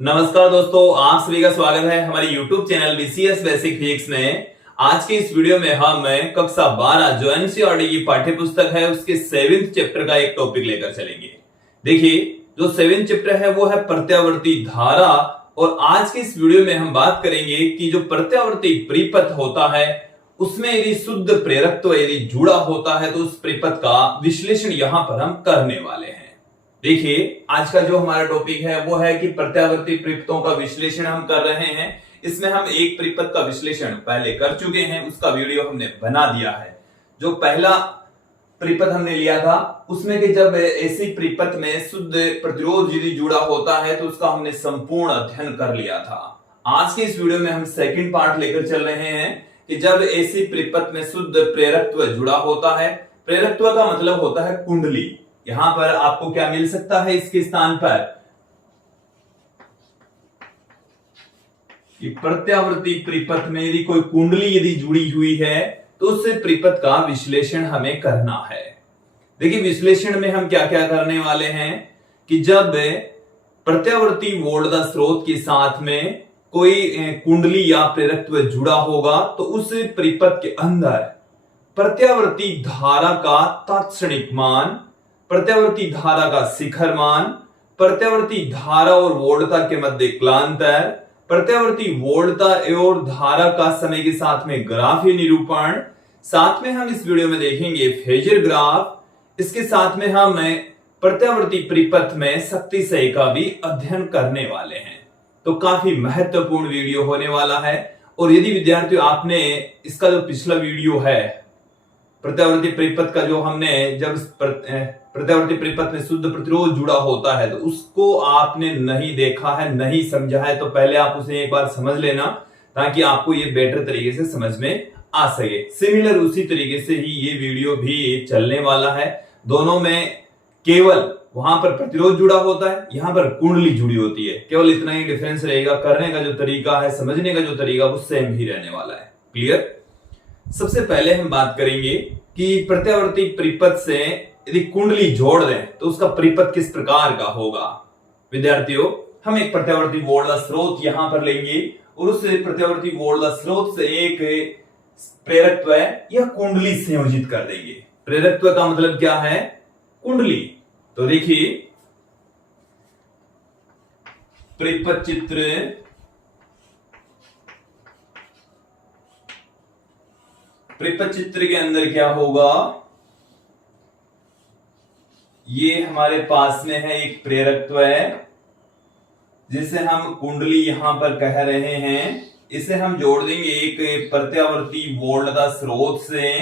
नमस्कार दोस्तों, आप सभी का स्वागत है हमारे YouTube channel BCS basic physics में। आज के इस वीडियो में हम कक्षा 12 जो एनसीईआरटी की पाठ्य पुस्तक है उसके 7th चैप्टर का एक टॉपिक लेकर चलेंगे। देखिए, जो 7th चैप्टर है वो है प्रत्यावर्ती धारा। और आज के इस वीडियो में हम बात करेंगे कि जो प्रत्यावर्ती परिपथ होता है उसमें यदि शुद्ध प्रेरकत्व यदि जुड़ा होता है तो उस परिपथ का विश्लेषण यहां पर हम करने वाले हैं। देखिए, आज का जो हमारा टॉपिक है वो है कि प्रत्यावर्ती परिपथों का विश्लेषण हम कर रहे हैं। इसमें हम एक परिपथ का विश्लेषण पहले कर चुके हैं, उसका वीडियो हमने बना दिया है। जो पहला परिपथ हमने लिया था उसमें कि जब ऐसी परिपथ में शुद्ध प्रतिरोध यदि जुड़ा होता है तो उसका हमने संपूर्ण अध्ययन कर लिया था। आज के इस वीडियो में हम सेकंड पार्ट लेकर चल रहे हैं कि जब ऐसी परिपथ में शुद्ध प्रेरकत्व जुड़ा होता है। प्रेरकत्व का मतलब होता है कुंडली। यहां पर आपको क्या मिल सकता है इसके स्थान पर कि प्रत्यावर्ती परिपथ में यदि कोई कुंडली यदि जुड़ी हुई है तो उस परिपथ का विश्लेषण हमें करना है। देखिए, विश्लेषण में हम क्या क्या करने वाले हैं कि जब प्रत्यावर्ती वोल्टता स्रोत के साथ में कोई कुंडली या प्रेरकत्व जुड़ा होगा तो उस परिपथ के अंदर प्रत्यावर्ती धारा का तात्क्षणिक मान, प्रत्यावर्ती धारा का शिखर मान, प्रत्यावर्ती धारा और वोल्टता के मध्य कालांतर, प्रत्यावर्ती वोल्टता और धारा का समय के साथ में ग्राफीय निरूपण, साथ में हम इस वीडियो में देखेंगे फेजर ग्राफ। इसके साथ में हम प्रत्यावर्ती परिपथ में शक्ति सही का भी अध्ययन करने वाले हैं। तो काफी महत्वपूर्ण वीडियो होने वाला है। और यदि विद्यार्थियों आपने इसका जो पिछला वीडियो है प्रत्यावर्ती परिपथ का, जो हमने जब प्रत्यावर्ती परिपथ में शुद्ध प्रतिरोध जुड़ा होता है तो उसको आपने नहीं देखा है, नहीं समझा है, तो पहले आप उसे एक बार समझ लेना ताकि आपको ये बेटर तरीके से समझ में आ सके। सिमिलर उसी तरीके से ही ये वीडियो भी चलने वाला है। दोनों में केवल वहां पर प्रतिरोध जुड़ा होता है, यहां पर कुंडली जुड़ी होती है। केवल इतना ही डिफरेंस रहेगा। करने का जो तरीका है, समझने का जो तरीका वो सेम ही रहने वाला है। क्लियर? सबसे पहले हम बात करेंगे कि प्रत्यावर्ती परिपथ से यदि कुंडली जोड़ दें तो उसका परिपथ किस प्रकार का होगा। विद्यार्थियों, हम एक प्रत्यावर्ती वोल्टता स्रोत यहां पर लेंगे और उस प्रत्यावर्ती वोल्टता स्रोत से एक प्रेरकत्व या कुंडली संयोजित कर देंगे। प्रेरकत्व का मतलब क्या है? कुंडली। तो देखिए, परिपथ चित्र के अंदर क्या होगा, ये हमारे पास में है एक प्रेरकत्व है जिसे हम कुंडली यहां पर कह रहे हैं। इसे हम जोड़ देंगे एक प्रत्यावर्ती वोल्टता स्रोत से।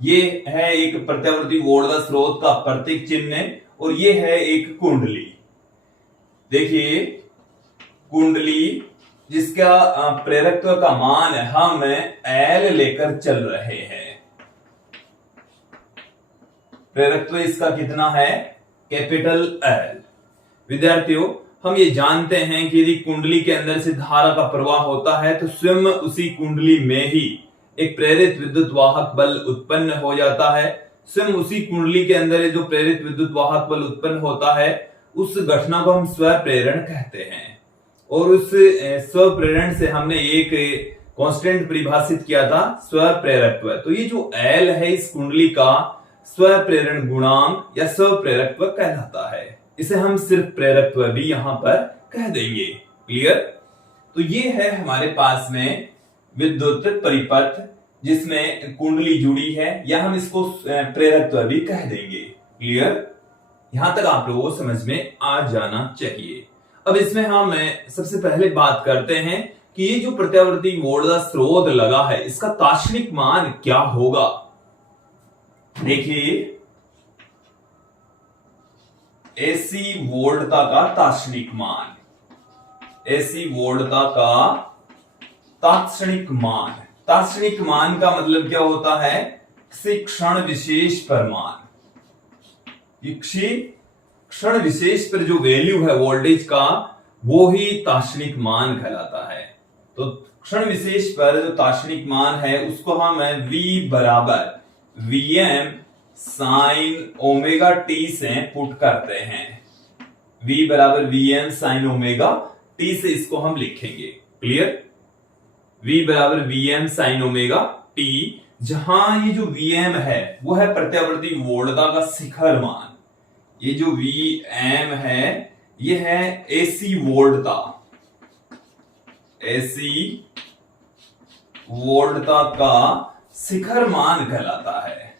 ये है एक प्रत्यावर्ती वोल्टता स्रोत का प्रतीक चिन्ह और ये है एक कुंडली। देखिए, कुंडली जिसका प्रेरकत्व का मान हम L लेकर चल रहे हैं। प्रेरकत्व इसका कितना है? Capital L। विद्यार्थियों, हम ये जानते हैं कि यदि कुंडली के अंदर से धारा का प्रवाह होता है तो स्वयं उसी कुंडली में ही एक प्रेरित विद्युत वाहक बल उत्पन्न हो जाता है। स्वयं उसी कुंडली के अंदर जो प्रेरित विद्युत वाहक बल उत्पन्न होता है उस घटना को हम स्वप्रेरण कहते हैं। और उस स्वप्रेरण से हमने एक कांस्टेंट परिभाषित किया था, स्वप्रेरकत्व। तो ये जो L है इस कुंडली का स्वप्रेरण गुणांक या स्वप्रेरकत्व कहलाता है। इसे हम सिर्फ प्रेरकत्व भी यहां पर कह देंगे। क्लियर? तो ये है हमारे पास में विद्युत परिपथ जिसमें कुंडली जुड़ी है, या हम इसको प्रेरकत्व भी कह देंगे। क्लियर? यहां तक आप लोगों को समझ में आ जाना चाहिए। अब इसमें हम सबसे पहले बात करते हैं कि ये जो प्रत्यावर्ती वोल्टता स्रोत लगा है इसका तात्क्षणिक मान क्या होगा। देखिए, एसी वोल्टता का तात्क्षणिक मान, एसी वोल्टता का तात्क्षणिक मान। तात्क्षणिक मान का मतलब क्या होता है? किसी क्षण विशेष पर मान। किसी क्षण विशेष पर जो वैल्यू है वोल्टेज का वो ही तात्क्षणिक मान कहलाता है। तो क्षण विशेष पर जो तात्क्षणिक मान है उसको हम V बराबर Vm sin ओमेगा टी से पुट करते हैं। V बराबर Vm साइन ओमेगा t से इसको हम लिखेंगे। क्लियर? V बराबर Vm साइन ओमेगा t, जहां ये जो Vm है वो है प्रत्यावर्ती वोल्टता का शिखर मान। ये जो Vm है ये है AC वोल्टता, AC वोल्टता का शिखर मान कहलाता है।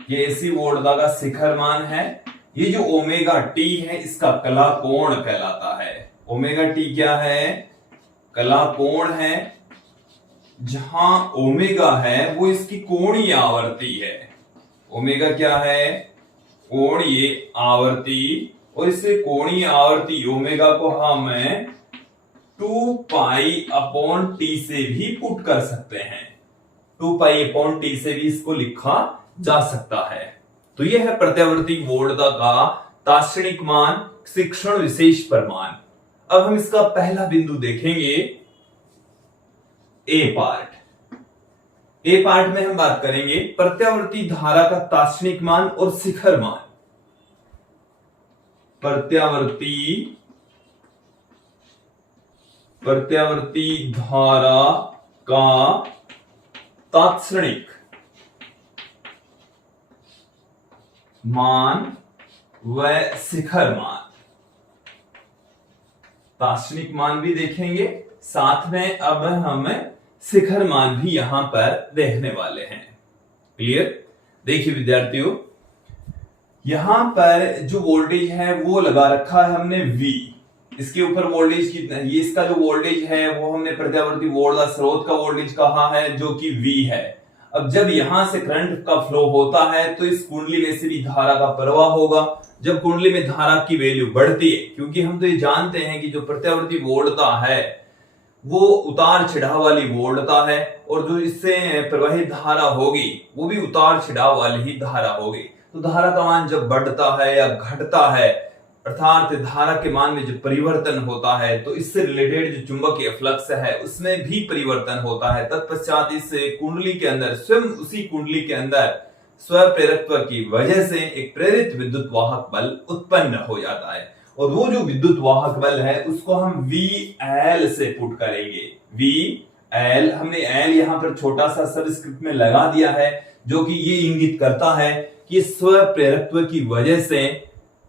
ये AC वोल्टता का शिखर मान है। ये जो ओमेगा टी है इसका कला कोण कहलाता है। ओमेगा टी क्या है? कला कोण है। जहां ओमेगा है वो इसकी कोणीय आवर्ती है। ओमेगा क्या है? कोणीय आवर्ती। और इससे कोणीय आवर्ती ओमेगा को हम 2 पाई अपॉन टी से भी पुट कर सकते हैं। 2 पाई अपॉन टी से भी इसको लिखा जा सकता है। तो यह है प्रत्यावर्ती वोल्टता का तात्क्षणिक मान, शिक्षण विशेष परिमाण। अब हम इसका पहला बिंदु देखेंगे, ए पार्ट। ए पार्ट में हम बात करेंगे प्रत्यावर्ती धारा का तात्क्षणिक मान और शिखर मान। प्रत्यावर्ती धारा का तात्क्षणिक मान व शिखर मान। तात्क्षणिक मान भी देखेंगे, साथ में अब हम शिखर मान भी यहां पर देखने वाले हैं। क्लियर? देखिए विद्यार्थियों, यहां पर जो वोल्टेज है वो लगा रखा है हमने V। इसके ऊपर वोल्टेज कितना है? ये इसका जो वोल्टेज है वो हमने प्रत्यावर्ती वोल्टता स्रोत का वोल्टेज कहा है, जो कि V है। अब जब यहां से करंट का फ्लो होता है तो इस कुंडली में से भी धारा का प्रवाह होगा। जब कुंडली में धारा की वैल्यू बढ़ती है, क्योंकि हम तो ये जानते हैं कि जो प्रत्यावर्ती वोल्टता है वो उतार चढ़ाव वाली वोल्टता है, और जो इससे प्रवाहित धारा होगी वो भी उतार चढ़ाव वाली ही धारा होगी। तो धारा का मान जब बढ़ता है या घटता है, अर्थात धारा के मान में जो परिवर्तन होता है, तो इससे रिलेटेड जो चुंबकीय फ्लक्स है उसमें भी परिवर्तन होता है। तत्पश्चात इस कुंडली के अंदर, स्वयं उसी कुंडली के अंदर स्वप्रेरकत्व की वजह से एक प्रेरित विद्युत वाहक बल उत्पन्न हो जाता है। और वो जो विद्युत वाहक बल है उसको हम VL से पुट करेंगे। VL, हमने L यहां पर छोटा सा सबस्क्रिप्ट में लगा दिया है, जो कि ये इंगित करता है कि स्वप्रेरकत्व की वजह से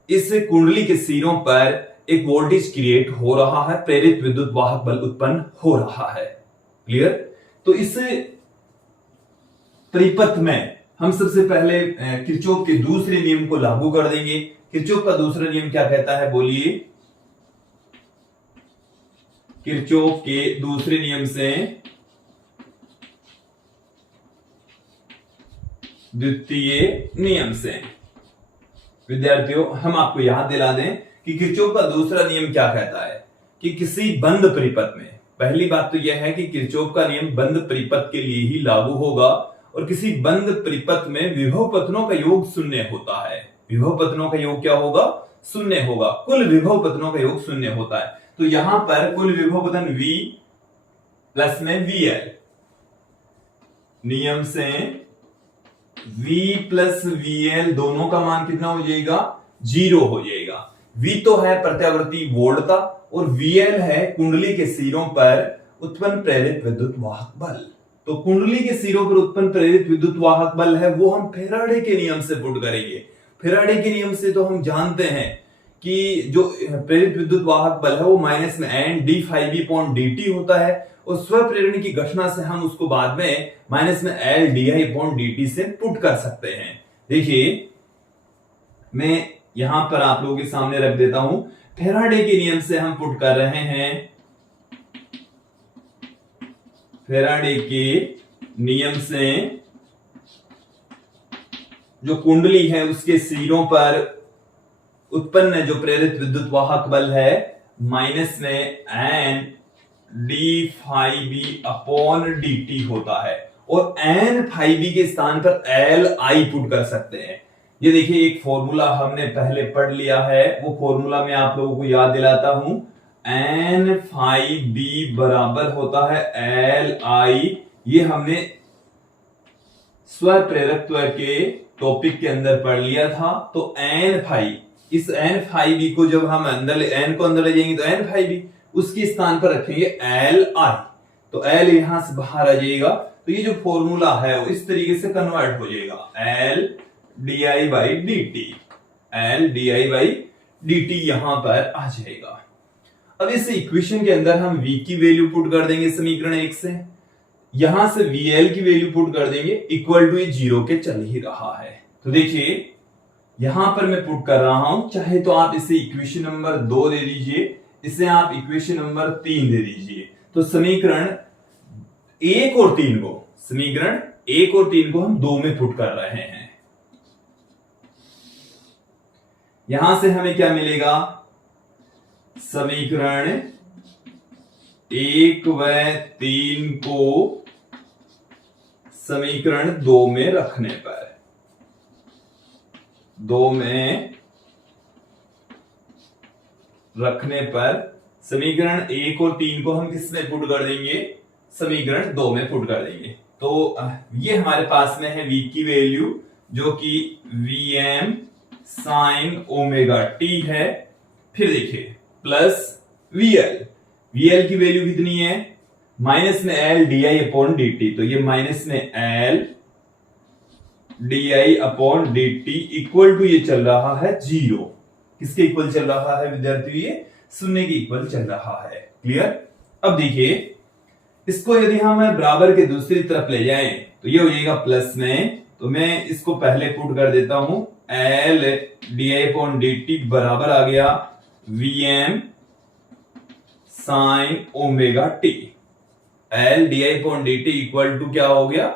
इस कुंडली के सिरों पर एक वोल्टेज क्रिएट हो रहा है, प्रेरित विद्युत वाहक बल उत्पन्न हो रहा है। क्लियर? तो इस परिपथ में हम सबसे पहले किरचॉफ के दूसरे नियम को लागू कर देंगे। किरचॉफ का दूसरा नियम क्या कहता है? बोलिए। किरचॉफ के दूसरे नियम से द्वितीय नियम से, विद्यार्थियों हम आपको याद दिला दें कि किरचॉफ का दूसरा नियम क्या कहता है कि किसी बंद परिपथ में, पहली बात तो यह है कि किरचॉफ का नियम बंद परिपथ के लिए ही लागू होगा, और किसी बंद परिपथ में विभव पतनों का योग शून्य होता है। विभव पतनों का योग क्या होगा? शून्य होगा। कुल विभव पतनों का योग शून्य होता है। तो यहां पर कुल विभव पतन V प्लस में VL, नियम से V प्लस VL दोनों का मान कितना हो जाएगा? 0 हो जाएगा। V तो है प्रत्यावर्ती वोल्टता और VL है कुंडली के सिरों पर उत्पन्न प्रेरित विद्युत वाहक बल। तो कुंडली के सिरों पर उत्पन्न प्रेरित विद्युत वाहक बल है वो हम फेराडे के नियम से पुट करेंगे। फेराडे के नियम से तो हम जानते हैं कि जो प्रेरित विद्युत वाहक बल है वो माइनस में n d phi b upon dt होता है, और स्वप्रेरण की घटना से हम उसको बाद में माइनस में L di अपॉन dt से पुट कर सकते हैं। देखिए मैं यहां पर आप लोगों के सामने रख देता हूं। फेराडे के नियम से हम पुट कर रहे हैं, फेराडे के नियम से जो कुंडली है उसके सिरों पर उत्पन्न जो प्रेरित विद्युत वाहक बल है माइनस में n d phi b upon dt होता है, और n phi b के स्थान पर L I पुट कर सकते हैं। ये देखिए एक फॉर्मूला हमने पहले पढ़ लिया है, वो फॉर्मूला मैं आप लोगों को याद दिलाता हूं। n phi b बराबर होता है L I, ये हमने स्वप्रेरकत्व के टॉपिक के अंदर पढ़ लिया था। तो n phi इस n फाई बी को जब हम n को अंदर ले जाएंगे तो n फाई बी, उसके स्थान पर रखेंगे l i, तो l यहां से बाहर आ जाएगा। तो ये जो फॉर्मूला है वो इस तरीके से कन्वर्ट हो जाएगा, l di by D T, l di by D T यहां पर आ जाएगा। अब इस इक्वेशन के अंदर हम v की वैल्यू पुट कर देंगे समीकरण 1 से, यहां से vl की वैल्यू पुट कर देंगे, इक्वल टू 0 के चल ही रहा है। तो देखिए यहां पर मैं पुट कर रहा हूं, चाहे तो आप इसे इक्वेशन नंबर 2 दे दीजिए, इसे आप इक्वेशन नंबर 3 दे दीजिए। तो समीकरण 1 और 3 को, समीकरण 1 और 3 को हम 2 में पुट कर रहे हैं। यहां से हमें क्या मिलेगा, समीकरण 1 व 3 को समीकरण 2 में रखने पर, 2 में रखने पर समीकरण 1 और 3 को हम किस में पुट कर देंगे, समीकरण 2 में पुट कर देंगे। तो ये हमारे पास में है v की वैल्यू जो कि Vm sin ओमेगा t है। फिर देखिए प्लस VL की वैल्यू कितनी है, माइनस में L di upon D T, तो ये माइनस में L di upon D T equal to ये चल रहा है 0। किसके इक्वल चल रहा है विद्यार्थी, ये शून्य के इक्वल चल रहा है। क्लियर। अब देखिए इसको यदि हम बराबर के दूसरी तरफ ले जाएं तो ये हो जाएगा प्लस में, तो मैं इसको पहले पुट कर देता हूं, L di upon D T बराबर आ गया Vm sin omega t, L di upon D T equal to क्या हो गया,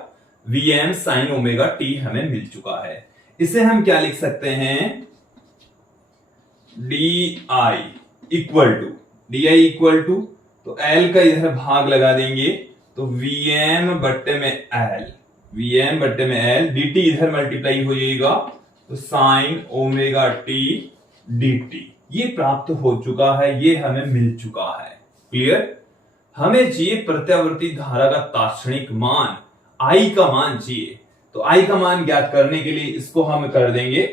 Vm sin ओमेगा t हमें मिल चुका है। इसे हम क्या लिख सकते हैं, di इक्वल टू, तो L का इधर भाग लगा देंगे तो Vm बट्टे में L, dt इधर मल्टीप्लाई हो जाएगा तो साइन ओमेगा t dt, ये प्राप्त हो चुका है, ये हमें मिल चुका है। क्लियर। हमें चाहिए प्रत्यावर्ती धारा का तात्क्षणिक मान, I का मान चाहिए। तो I का मान ज्ञात करने के लिए इसको हम कर देंगे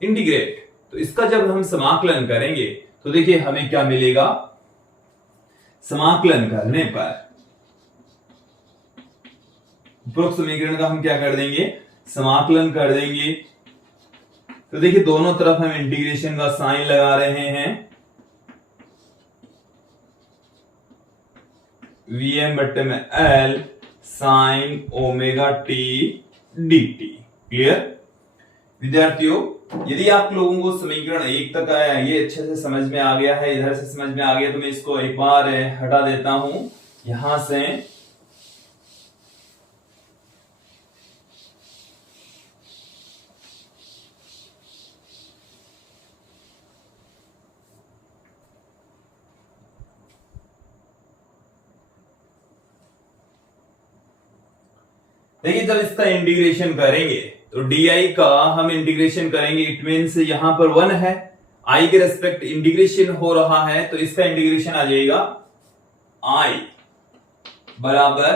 इंटीग्रेट। तो इसका जब हम समाकलन करेंगे तो देखिए हमें क्या मिलेगा, समाकलन करने पर उपरोक्त समीकरण का हम क्या कर देंगे, समाकलन कर देंगे। तो देखिए दोनों तरफ हम इंटीग्रेशन का साइन लगा रहे हैं, Vm बट्टे में L sine omega t dt। Clear. विद्यार्थियों यदि आप लोगों को समीकरण 1 तक आया, ये अच्छे से समझ में आ गया है, इधर से समझ में आ गया, तो मैं इसको एक बार हटा देता हूं यहां से। देखिए जब इसका इंटीग्रेशन करेंगे तो di का हम इंटीग्रेशन करेंगे, इट मीन्स यहां पर 1 है, I के रेस्पेक्ट इंटीग्रेशन हो रहा है, तो इसका इंटीग्रेशन आ जाएगा I बराबर,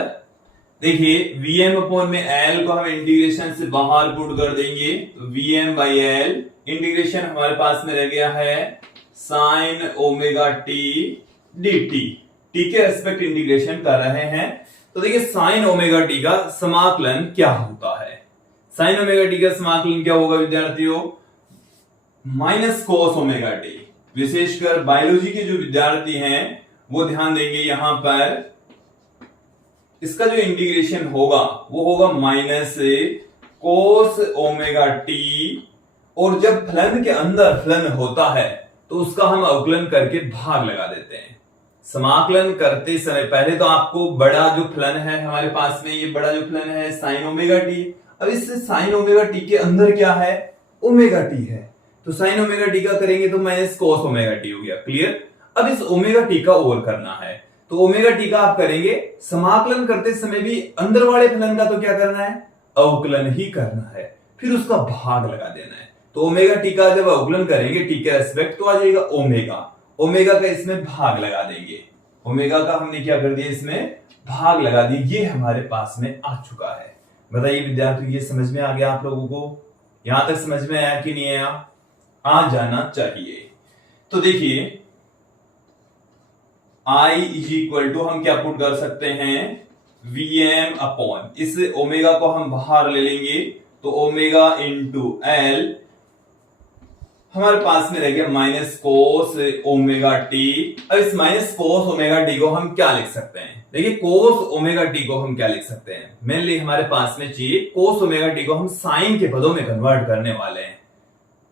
देखिए Vm अपॉन में L को हम इंटीग्रेशन से बाहर पुट कर देंगे तो Vm बाई L, इंटीग्रेशन हमारे पास में रह गया है sine omega t dt, t के रेस्पेक्ट इंटीग्रेशन कर रहे हैं। तो देखिए साइन ओमेगा टी का समाकलन क्या होता है, साइन ओमेगा टी का समाकलन क्या होगा विद्यार्थियों, माइनस कोस ओमेगा टी। विशेषकर बायोलॉजी के जो विद्यार्थी हैं वो ध्यान देंगे, यहां पर इसका जो इंटीग्रेशन होगा वो होगा माइनस कोस ओमेगा टी, और जब फलन के अंदर फलन होता है तो उसका हम अवकलन करके भाग लगा देते हैं। समाकलन करते समय पहले तो आपको बड़ा जो फलन है हमारे पास में, ये बड़ा जो फलन है साइन ओमेगा टी, अब इस साइन ओमेगा टी के अंदर क्या है, ओमेगा टी है, तो साइन ओमेगा टी का करेंगे तो माइनस कोस ओमेगा टी हो गया। क्लियर। अब इस ओमेगा टी का ओवर करना है, तो ओमेगा टी का आप करेंगे, समाकलन करते समय भी अंदर वाले फलन का तो क्या करना है, अवकलन ही करना है, फिर उसका भाग लगा देना है। तो ओमेगा टी का जब अवकलन करेंगे टी के रेस्पेक्ट तो आ जाएगा ओमेगा, ओमेगा का इसमें भाग लगा देंगे, ओमेगा का हमने क्या कर दिया, इसमें भाग लगा दिया, ये हमारे पास में आ चुका है। बताइए विद्यार्थी ये समझ में आ गया आप लोगों को, यहां तक समझ में आया कि नहीं आया। आ जाना चाहिए। तो देखिए I इज इक्वल टू हम क्या पुट कर सकते हैं, Vm अपॉन, इस ओमेगा को हम बाहर ले लेंगे तो ओमेगा इंटू एल, हमारे पास में रह गया माइनस कोस ओमेगा टी। अब इस माइनस कोस ओमेगा टी को हम क्या लिख सकते हैं, देखिए कोस ओमेगा टी को हम क्या लिख सकते हैं, मेनली हमारे पास में चाहिए कोस ओमेगा टी को हम साइन के पदों में कन्वर्ट करने वाले हैं।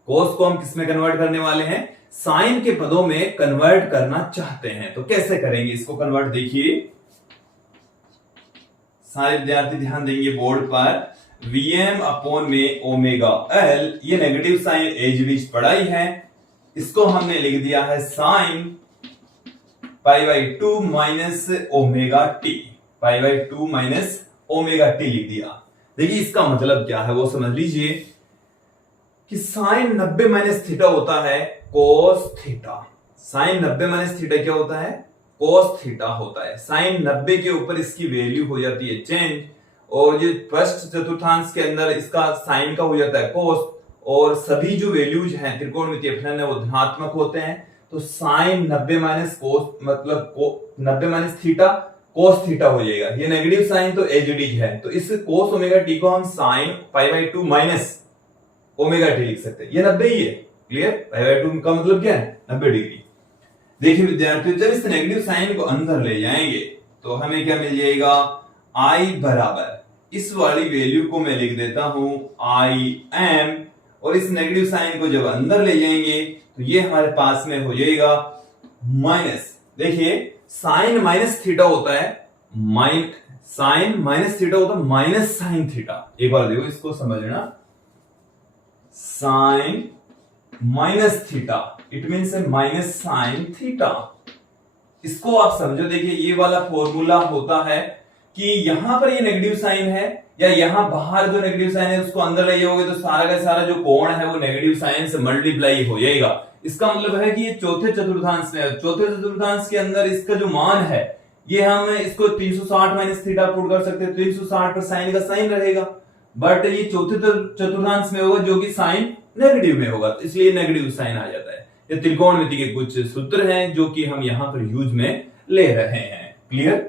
कोस को हम किस में कन्वर्ट करने वाले हैं, साइन के पदों में कन्वर्ट करना चाहते हैं। तो कैसे करेंगे इसको कन्वर्ट, देखिए सारे विद्यार्थी ध्यान देंगे बोर्ड पर, Vm अपॉन में ओमेगा एल, ये नेगेटिव साइन एज बीच पढ़ाई है, इसको हमने लिख दिया है sine pi by 2 minus omega T, pi by 2 minus omega T लिख दिया। देखिए इसका मतलब क्या है वो समझ लीजिए कि साइन 90 माइनस थीटा होता है cos theta, sine 90 minus theta क्या होता है, कोस थीटा होता है। साइन 90 के ऊपर इसकी वैल्यू हो जाती है चेंज, और ये फर्स्ट चतुर्थांश के अंदर इसका साइन का हो जाता है कोस, और सभी जो वैल्यूज हैं त्रिकोणमितीय फलन है वो धनात्मक होते हैं। तो साइन 90 माइनस कोस मतलब 90 माइनस थीटा कोस थीटा हो जाएगा, ये नेगेटिव साइन तो एज इट इज है, तो इस कोस ओमेगा टी को हम sine pi by 2 minus omega T लिख सकते हैं, ये 90 ही है, क्लियर। पाई बाई 2 का मतलब क्या है, 90 डिग्री। देखिए विद्यार्थियों जब इस नेगेटिव साइन को अंदर ले जाएंगे तो हमें क्या मिल जाएगा, I बराबर इस वाली वैल्यू को मैं लिख देता हूं Im, और इस नेगेटिव साइन को जब अंदर ले जाएंगे तो ये हमारे पास में हो जाएगा माइनस, देखिए साइन माइनस थीटा होता है, साइन माइनस थीटा होता है माइनस साइन थीटा। एक बार देखो इसको समझना, sine minus theta it means minus sine theta, इसको आप समझो। देखिए ये वाला फॉर्मूला होता है कि यहां पर ये नेगेटिव साइन है, या यहां बाहर जो नेगेटिव साइन है उसको अंदर ले जाओगे तो सारा का सारा जो कोण है वो नेगेटिव साइन से मल्टीप्लाई हो जाएगा। इसका मतलब है कि ये चौथे चतुर्थांश में, चौथे चतुर्थांश के अंदर इसका जो मान है ये हम इसको 360 माइनस थीटा पुट कर सकते हैं, 360 पर साइन का साइन रहेगा, बट ये चौथे चतुर्थांश में होगा जो कि साइन नेगेटिव में होगा, इसलिए नेगेटिव साइन आ जाता है। ये त्रिकोणमिति के कुछ सूत्र हैं जो कि हम यहां पर यूज में ले रहे हैं, क्लियर।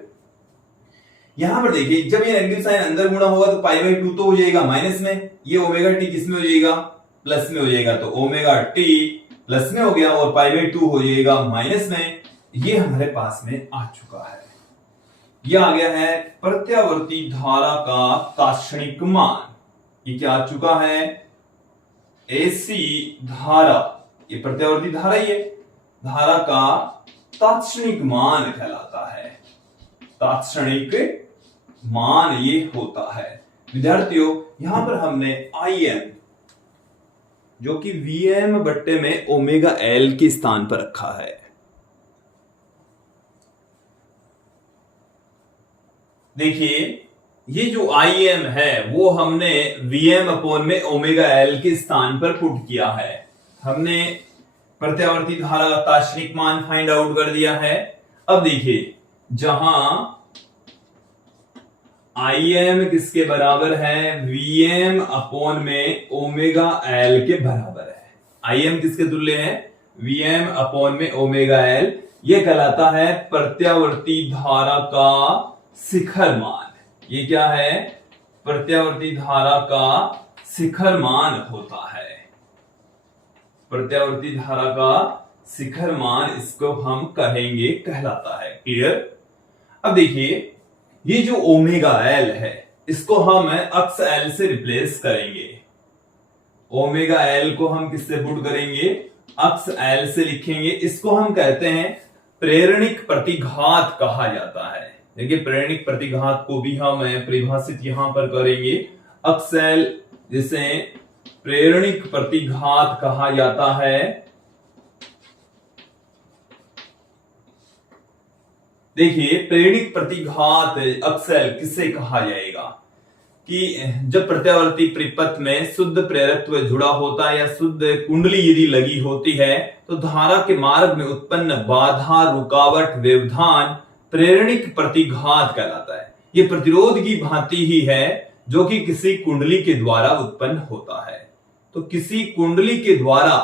यहां पर देखिए जब ये नेगेटिव साइन अंदर गुणा होगा तो पाई बाई 2 तो हो जाएगा माइनस में, ये ओमेगा टी किस में हो जाएगा, प्लस में हो जाएगा, तो ओमेगा टी प्लस में हो गया और पाई बाई 2 हो जाएगा माइनस में। ये हमारे पास में आ चुका है, ये आ गया है प्रत्यावर्ती धारा का तात्क्षणिक मान। ये क्या आ चुका है, एसी धारा, ये प्रत्यावर्ती धारा ही है, धारा का तात्क्षणिक मान कहलाता है, तात्क्षणिक मान ये होता है। विद्यार्थियों यहां पर हमने Im जो कि Vm बट्टे में ओमेगा एल के स्थान पर रखा है। देखिए ये जो Im है वो हमने Vm अपॉन में ओमेगा एल के स्थान पर पुट किया है। हमने प्रत्यावर्ती धारा का तात्क्षणिक मान फाइंड आउट कर दिया है। अब देखिए जहां Im किसके बराबर है, Vm अपॉन में ओमेगा एल के बराबर है। Im किसके तुल्य है, Vm अपॉन में ओमेगा एल, ये कहलाता है प्रत्यावर्ती धारा का शिखर मान। ये क्या है, प्रत्यावर्ती धारा का शिखर मान होता है, प्रत्यावर्ती धारा का शिखर मान इसको हम कहेंगे, कहलाता है, क्लियर। अब देखिए ये जो ओमेगा एल है इसको हम अक्स एल से रिप्लेस करेंगे। ओमेगा एल को हम किससे पुट करेंगे, अक्स एल से लिखेंगे। इसको हम कहते हैं प्रेरणिक प्रतिघात कहा जाता है। देखिए प्रेरणिक प्रतिघात को भी हम परिभाषित यहां पर करेंगे, अक्स एल जिसे प्रेरणिक प्रतिघात कहा जाता है। देखिए प्रेरणिक प्रतिघात अक्सर किससे कहा जाएगा कि जब प्रत्यावर्ती परिपथ में शुद्ध प्रेरकत्व जुड़ा होता है या शुद्ध कुंडली यदि लगी होती है तो धारा के मार्ग में उत्पन्न बाधा, रुकावट, व्यवधान प्रेरणिक प्रतिघात कहलाता है। ये प्रतिरोध की भांति ही है जो कि किसी कुंडली के द्वारा उत्पन्न होता है। तो किसी कुंडली के द्वारा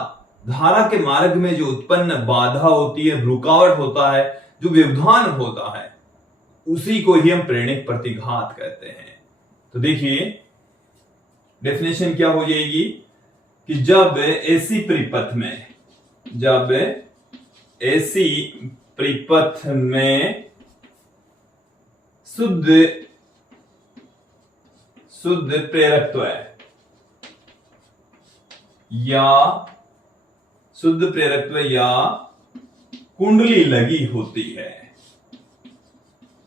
धारा के मार्ग में जो उत्पन्न बाधा होती है, रुकावट होता है, जो व्यवधान होता है, उसी को ही हम प्रेरणिक प्रतिघात कहते हैं। तो देखिए डेफिनेशन क्या हो जाएगी कि जब ऐसी परिपथ में, जब ऐसी परिपथ में शुद्ध प्रेरकत्व या कुंडली लगी होती है,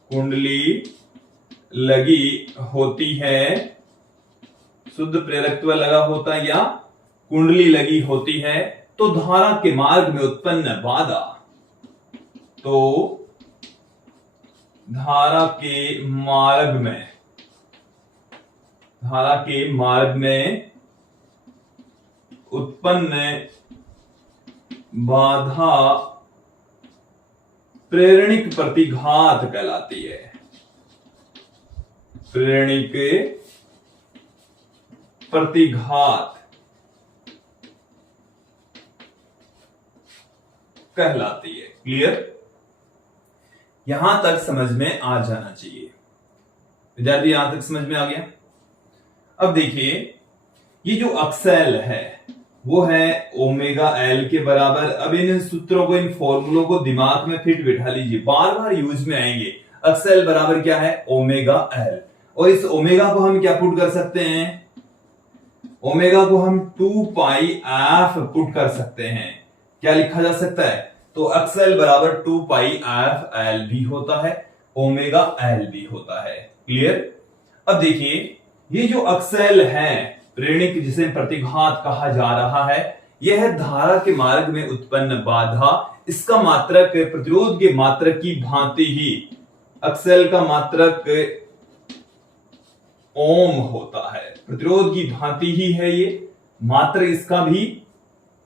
कुंडली लगी होती है, शुद्ध प्रेरकत्व लगा होता है या कुंडली लगी होती है, तो धारा के मार्ग में उत्पन्न बाधा, तो धारा के मार्ग में उत्पन्न बाधा प्रेरणिक प्रतिघात कहलाती है, प्रेरणिक प्रतिघात कहलाती है। क्लियर? यहां तक समझ में आ जाना चाहिए विद्यार्थी, यहां तक समझ में आ गया। अब देखिए ये जो अक्सेल है वो है ओमेगा एल के बराबर। अब इन सूत्रों को, इन फॉर्मूलों को दिमाग में फिट बिठा लीजिए, बार बार यूज में आएंगे। अक्सेल बराबर क्या है? Omega L. और इस ओमेगा को हम क्या पुट कर सकते हैं? ओमेगा को हम 2 पाई एफ पुट कर सकते हैं। क्या लिखा जा सकता है? तो अक्सेल बराबर 2 पाई एफ एल भी होता है, ओमेगा एल भी होता है। क्लियर? अब देखिए ये जो अक्सेल है प्रेरणिक, जिसे प्रतिघात कहा जा रहा है, यह है धारा के मार्ग में उत्पन्न बाधा। इसका मात्रक प्रतिरोध के मात्रक की भांति ही, अक्सेल का मात्रक ओम होता है, प्रतिरोध की भांति ही है ये, मात्र इसका भी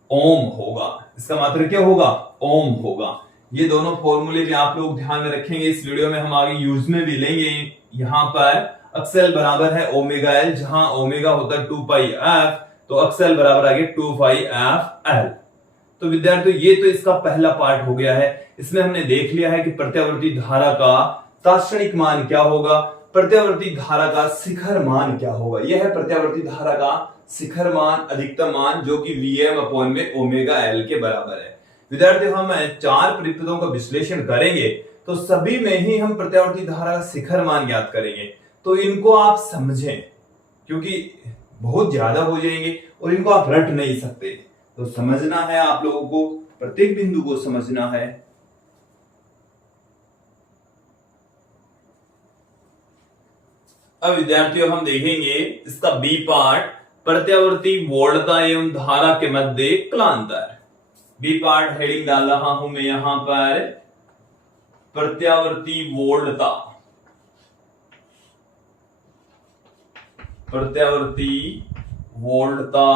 ओम होगा। इसका मात्र क्या होगा? ओम होगा। ये दोनों फॉर्मूले भी आप लोग ध्यान में रखेंगे, इस वीडियो में हम आगे यूज में भी लेंगे। यहां पर अक्सेल बराबर है ओमेगा एल, जहां ओमेगा होता है 2 पाई एफ, तो अक्सेल बराबर आ गया 2 पाई एफ एल। तो विद्यार्थियों ये तो इसका पहला पार्ट हो गया है। इसमें हमने देख लिया है कि प्रत्यावर्ती धारा का तात्क्षणिक मान क्या होगा, प्रत्यावर्ती धारा का शिखर मान क्या होगा। यह है प्रत्यावर्ती धारा का शिखर मान, अधिकतम मान, जो कि Vm अपॉन में ओमेगा एल के बराबर है। विद्यार्थियों हम 4 परिपथों का विश्लेषण करेंगे तो सभी में ही हम प्रत्यावर्ती धारा का शिखर मान ज्ञात करेंगे। तो इनको आप समझें, क्योंकि बहुत ज्यादा हो जाएंगे और इनको आप रट नहीं सकते। तो समझना है आप लोगों को, प्रत्येक बिंदु को समझना है। अब विद्यार्थियों हम देखेंगे इसका बी पार्ट, प्रत्यावर्ती वोल्टता एवं धारा के मध्य कलांतर। बी पार्ट हेडिंग डाल रहा हूं मैं यहां पर, प्रत्यावर्ती वोल्टता, प्रत्यावर्ती वोल्टता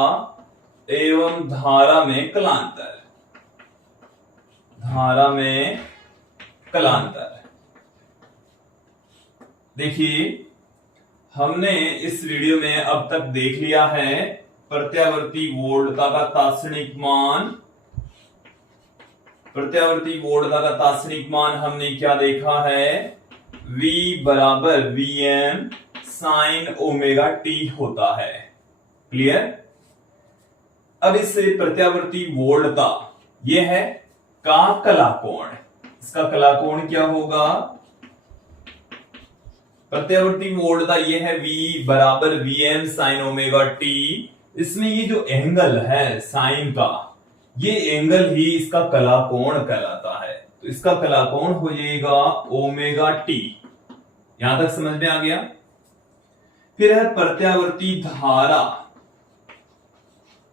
एवं धारा में कलांतर, धारा में कलांतर। देखिए हमने इस वीडियो में अब तक देख लिया है प्रत्यावर्ती वोल्टता का तात्क्षणिक मान। प्रत्यावर्ती वोल्टता का तात्क्षणिक मान हमने क्या देखा है? V बराबर Vm साइन ओमेगा टी होता है। क्लियर? अब इस प्रत्यावर्ती वोल्टता यह है का कलाकोण, इसका कलाकोण क्या होगा? प्रत्यावर्ती वोल्टता यह है V बराबर Vm साइन ओमेगा टी। इसमें ये जो एंगल है साइन का, ये एंगल ही इसका कलाकोण कहलाता है। तो इसका कलाकोण हो जाएगा ओमेगा टी। यहां तक समझ में आ गया? फिर है प्रत्यावर्ती धारा।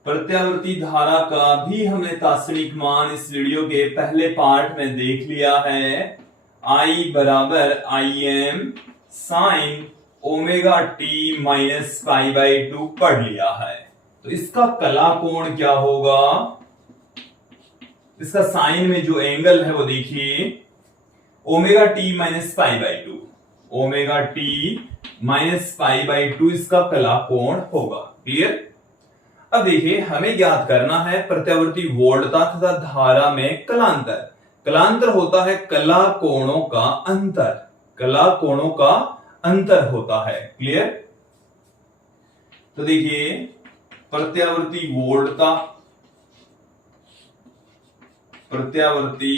प्रत्यावर्ती धारा का भी हमने तात्क्षणिक मान इस वीडियो के पहले पार्ट में देख लिया है। I बराबर Im sine omega T minus pi by 2 पढ़ लिया है। तो इसका कलाकोण क्या होगा? इसका साइन में जो एंगल है वो देखिए omega T minus pi by 2, omega T minus pi by 2 इसका कलाकोण होगा। क्लियर? अब देखिए हमें ज्ञात करना है प्रत्यावर्ती वोल्टता तथा धारा में कलांतर। कलांतर होता है कला कोणों का अंतर, कला कोणों का अंतर होता है। क्लियर? तो देखिए प्रत्यावर्ती वोल्टता, प्रत्यावर्ती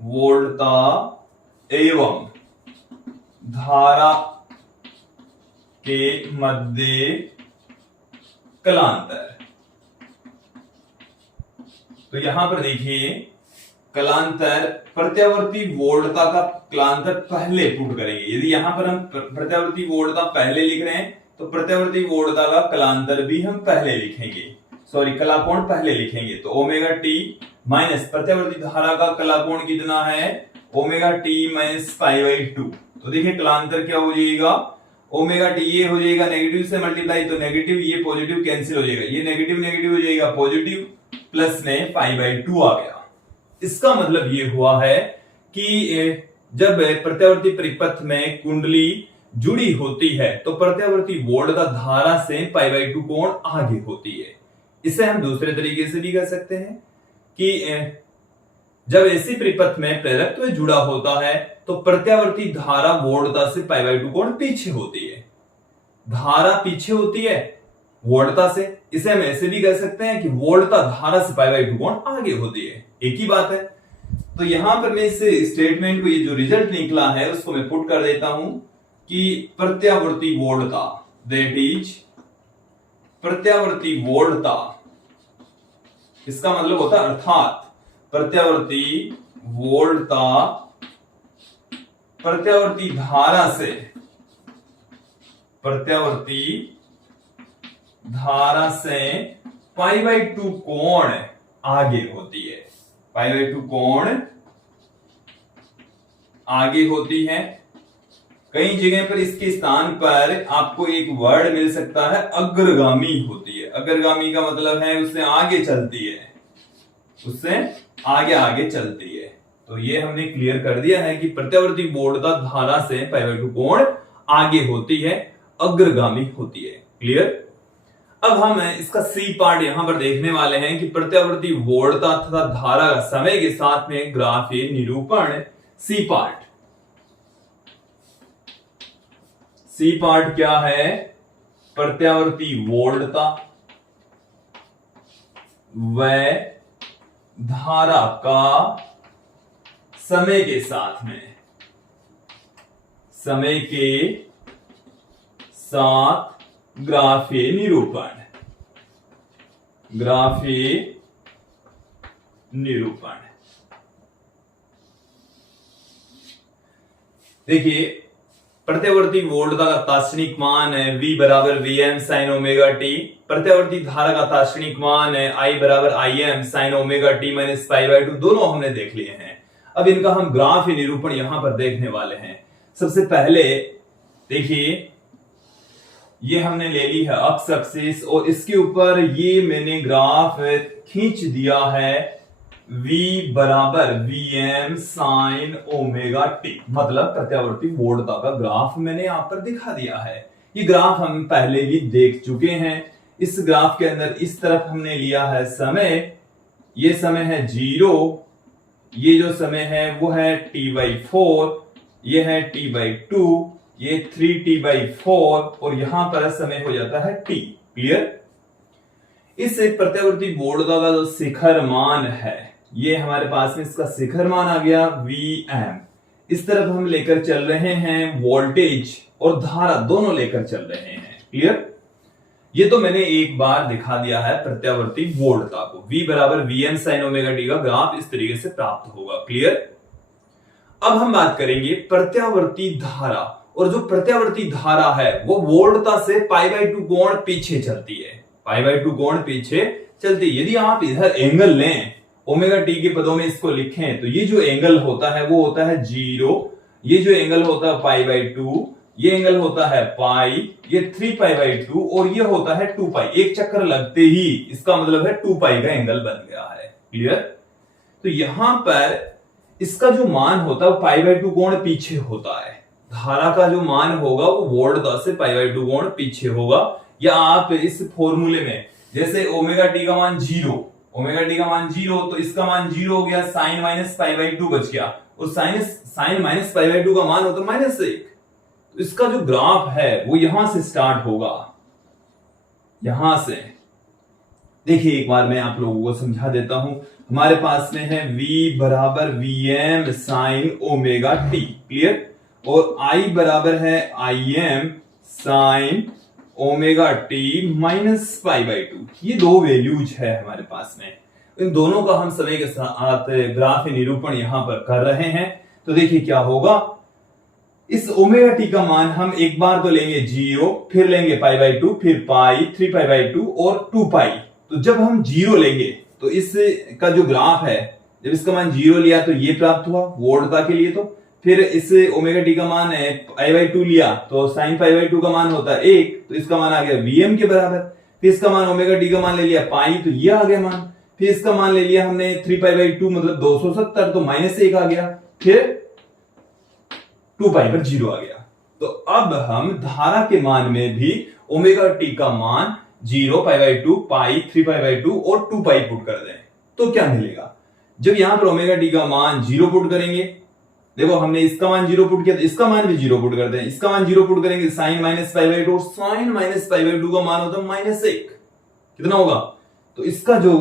वोल्टता एवं धारा के मध्य कलांतर। तो यहां पर देखिए कलांतर, प्रत्यावर्ती वोल्टता का कलांतर पहले पुट करेंगे। यदि यहां पर हम प्रत्यावर्ती वोल्टता पहले लिख रहे हैं तो प्रत्यावर्ती वोल्टता का कलांतर भी हम पहले लिखेंगे, सॉरी कलाकोण पहले लिखेंगे। तो ओमेगा टी माइनस प्रत्यावर्ती धारा का कलाकोण कितना है, omega T minus pi by 2। तो देखिए कलांतर क्या हो जाएगा, ओमेगा टी ये हो जाएगा नेगेटिव से मल्टीप्लाई, तो नेगेटिव ये पॉजिटिव कैंसिल हो जाएगा, ये नेगेटिव नेगेटिव हो जाएगा पॉजिटिव, प्लस में पाई बाई 2 आ गया। इसका मतलब ये हुआ है कि जब प्रत्यावर्ती परिपथ में कुंडली जुड़ी होती है तो प्रत्यावर्ती वोल्टता धारा से पाई बाई 2 कोण आगे होती है। इसे हम दूसरे तरीके से भी कह सकते हैं कि जब ऐसी परिपथ में प्रेरकत्व जुड़ा होता है तो प्रत्यावर्ती धारा वोल्टता से पाई बाई 2 कोण पीछे होती है। धारा पीछे होती है वोल्टता से, इसे हम ऐसे भी कह सकते हैं कि वोल्टता धारा से पाई बाई 2 कोण आगे होती है, एक ही बात है। तो यहां पर मैं इस स्टेटमेंट को, ये जो रिजल्ट निकला है उसको मैं पुट कर देता हूं कि प्रत्यावर्ती वोल्टता, दैट इज प्रत्यावर्ती वोल्टता, इसका मतलब होता है अर्थात प्रत्यावर्ती वोल्टता प्रत्यावर्ती धारा से, प्रत्यावर्ती धारा से पाई बाई 2 कोण आगे होती है, पाई बाई 2 कोण आगे होती है। कई जगह पर इसके स्थान पर आपको एक वर्ड मिल सकता है अग्रगामी होती है। अग्रगामी का मतलब है उससे आगे चलती है, उससे आगे आगे चलती है। तो ये हमने क्लियर कर दिया है कि प्रत्यावर्ती वोल्टता धारा से पाई बाई 2 कोण आगे होती है, अग्रगामी होती है। क्लियर? अब हम इसका सी पार्ट यहां पर देखने वाले हैं कि प्रत्यावर्ती वोल्टता तथा धारा का समय के साथ में ग्राफीय निरूपण। सी पार्ट, सी पार्ट क्या है, प्रत्यावर्ती वोल्टता व धारा का समय के साथ में, समय के साथ ग्राफीय निरूपण, ग्राफीय निरूपण। देखिए प्रत्यावर्ती वोल्टता का तात्क्षणिक मान है V बराबर Vm साइन ओमेगा टी, प्रत्यावर्ती धारा का तात्क्षणिक मान है I बराबर Im sine omega T minus pi by 2, दोनों हमने देख लिए हैं। अब इनका हम ग्राफीय निरूपण यहां पर देखने वाले हैं। सबसे पहले देखिए ये हमने ले ली है अक्ष एक्सिस और इसके ऊपर ये मैंने ग्राफ खींच दिया है V बराबर Vm साइन ओमेगा टी, मतलब प्रत्यावर्ती वोल्टता का ग्राफ मैंने यहां पर दिखा दिया है। ये ग्राफ हम पहले भी देख चुके हैं। इस ग्राफ के अंदर इस तरफ हमने लिया है समय, ये समय है 0, ये जो समय है वो है t/4, ये है t/2, ये 3t/4 और यहां पर समय हो जाता है t। क्लियर? इस प्रत्यावर्ती वोल्टता का जो शिखर मान है, ये हमारे पास में इसका शिखर मान आ गया Vm। इस तरफ हम लेकर चल रहे हैं वोल्टेज और धारा दोनों लेकर चल रहे हैं। क्लियर? ये तो मैंने एक बार दिखा दिया है प्रत्यावर्ती वोल्टता को। V बराबर Vm साइन ओमेगा टी का ग्राफ इस तरीके से प्राप्त होगा। क्लियर? अब हम बात करेंगे प्रत्यावर्ती धारा, और जो प्रत्यावर्ती धारा है वो वोल्टता से π/2 कोण पीछे चलती है, π/2 कोण पीछे चलती है। यदि आप इधर एंगल लें, ओमेगा टी के पदों में इसको लिखें, तो ये जो एंगल होता है वो होता है 0, ये जो एंगल होता है π/2, ये एंगल होता है पाई, ये 3π/2 और ये होता है 2π। एक चक्कर लगते ही इसका मतलब है 2π का एंगल बन गया है। क्लियर? तो यहां पर इसका जो मान होता है वो π/2 कोण पीछे होता है। धारा का जो मान होगा वो वोल्टता से π/2 कोण पीछे होगा। या आप इस फॉर्मूले में जैसे ओमेगा टी का मान 0, ओमेगा टी का मान 0 तो इसका मान 0 हो गया, साइन माइनस पाई बाई 2 बच गया, और साइन माइनस पाई बाई 2 का मान होता -1। तो इसका जो ग्राफ है वो यहां से स्टार्ट होगा, यहां से। देखिए एक बार मैं आप लोगों को समझा देता हूं। हमारे पास में है v बराबर Vm sign omega T, clear, और I बराबर है Im sine omega T minus pi by 2। ये दो वैल्यूज है हमारे पास में, इन दोनों का हम समय के साथ ग्राफ निरूपण यहां पर कर रहे हैं। तो देखिए क्या होगा, इस ओमेगा टी का मान हम एक बार तो लेंगे 0, फिर लेंगे पाई बाई 2, फिर पाई, 3 पाई बाई 2 और 2 पाई। तो जब हम 0 लेंगे तो इसका जो ग्राफ है, जब इसका मान 0 लिया तो ये प्राप्त हुआ वोल्टता के लिए। तो फिर इस ओमेगा टी का मान है पाई बाई 2 लिया तो साइन पाई बाई 2 का मान होता है 1, तो इसका मान आ गया Vm के बराबर। फिर इसका मान ओमेगा टी का मान ले लिया पाई, तो ये आ गया मान। फिर इसका मान ले लिया हमने 3 पाई बाई 2 मतलब 270, तो -1 आ गया। फिर 2 पाई पर 0 आ गया। तो अब हम धारा के मान में भी ओमेगा टी का मान 0, पाई बाई 2, पाई, 3 पाई बाई 2 और 2 पाई पुट कर दें तो क्या मिलेगा। जब यहां पर ओमेगा टी का मान 0 पुट करेंगे, देखो हमने इसका मान 0 पुट किया तो इसका मान भी 0 पुट कर दें, इसका मान 0 पुट करेंगे sine minus pi by 2, sine minus pi by 2 का मान होता है -1। कितना होगा, तो इसका जो